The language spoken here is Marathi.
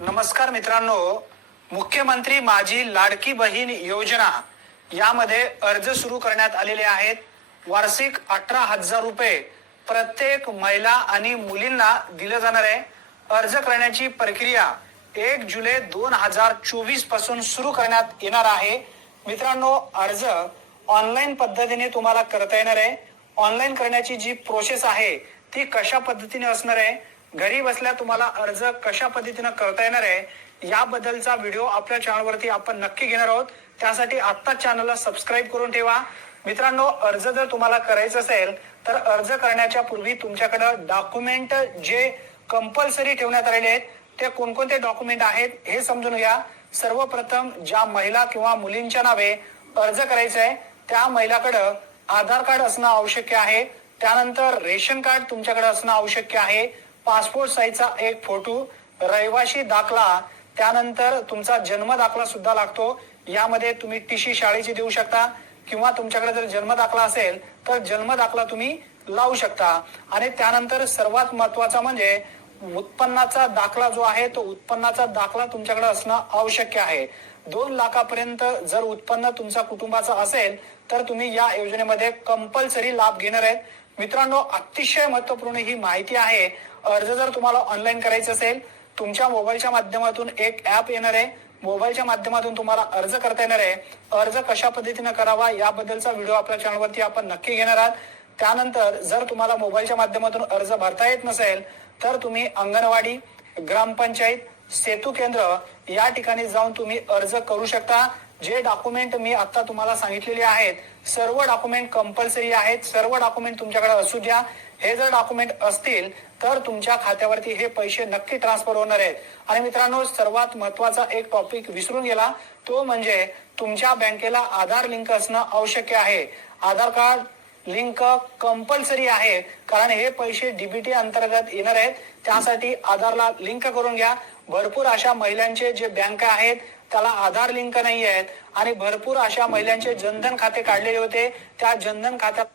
नमस्कार मित्रांनो. मुख्यमंत्री माझी लाडकी बहीण योजना यामध्ये अर्ज सुरू करण्यात आलेले आहेत. वार्षिक अठरा हजार रुपये प्रत्येक महिला आणि मुलींना दिलं जाणार आहे. अर्ज करण्याची प्रक्रिया एक जुलै दोन हजार चोवीसपासून सुरू करण्यात येणार आहे. मित्रांनो अर्ज ऑनलाईन पद्धतीने तुम्हाला करता येणार आहे. ऑनलाईन करण्याची जी प्रोसेस आहे ती कशा पद्धतीने असणार आहे घरी बसल्या तुम्हाला अर्ज कशा पद्धतीने करता येणार आहे याबद्दलचा व्हिडिओ आपल्या चॅनलवरती आपण नक्की घेणार आहोत. त्यासाठी आत्ताच चॅनलला सबस्क्राईब करून ठेवा. मित्रांनो अर्ज जर तुम्हाला करायचं असेल तर अर्ज करण्याच्या पूर्वी तुमच्याकडे डॉक्युमेंट जे कंपल्सरी ठेवण्यात आलेले आहेत ते कोणकोणते डॉक्युमेंट आहेत हे समजून घ्या. सर्वप्रथम ज्या महिला किंवा मुलींच्या नावे अर्ज करायचा आहे त्या महिलाकडं आधार कार्ड असणं आवश्यक आहे. त्यानंतर रेशन कार्ड तुमच्याकडे असणं आवश्यक आहे. पासपोर्ट साईजचा एक फोटो रहिवाशी दाखला त्यानंतर तुमचा जन्म दाखला सुद्धा लागतो. यामध्ये तुम्ही टीशी शाळेची देऊ शकता किंवा तुमच्याकडे जर जन्म दाखला असेल तर जन्म दाखला तुम्ही लावू शकता. आणि त्यानंतर सर्वात महत्त्वाचा म्हणजे उत्पन्नाचा दाखला जो आहे तो उत्पन्नाचा दाखला तुमच्याकडे असणं आवश्यक आहे. दोन लाखापर्यंत जर उत्पन्न तुमचा कुटुंबाचा असेल तर तुम्ही या योजनेमध्ये कंपल्सरी लाभ घेणार आहेत. मित्रांनो अतिशय महत्त्वपूर्ण ही माहिती आहे. अर्ज जर तुम्हाला ऑनलाईन करायचा असेल तुमच्या मोबाईलच्या माध्यमातून एक ऍप येणार आहे. मोबाईलच्या माध्यमातून तुम्हाला अर्ज करता येणार आहे. अर्ज कशा पद्धतीने करावा याबद्दलचा व्हिडिओ आपल्या चॅनलवरती आपण नक्की घेणार आहात. त्यानंतर जर तुम्हाला मोबाईलच्या माध्यमातून अर्ज भरता येत नसेल तर तुम्ही अंगणवाडी ग्रामपंचायत सेतू केंद्र या ठिकाणी जाऊन तुम्ही अर्ज करू शकता. जे डॉक्युमेंट मी आता तुम्हाला सांगितलेले आहेत सर्व डॉक्युमेंट कंपल्सरी आहेत सर्व डॉक्युमेंट तुमच्याकडे असू द्या. हे जर डॉक्युमेंट असतील तर तुमच्या खात्यावरती हे पैसे नक्की ट्रान्सफर होणार आहेत. आणि मित्रांनो सर्वात महत्त्वाचा एक टॉपिक विसरून गेला तो म्हणजे तुमच्या बँकेला आधार लिंक असणं आवश्यक आहे. आधार कार्ड लिंक कंपल्सरी आहे. कारण हे पैसे डीबीटी अंतर्गत येणार आहेत. त्यासाठी आधारला लिंक करून घ्या. भरपूर अशा महिलांचे जे बँक आहेत त्याला आधार लिंक नाही आहेत आणि भरपूर अशा महिलांचे जनधन खाते काढलेले होते. त्या जनधन खात्यात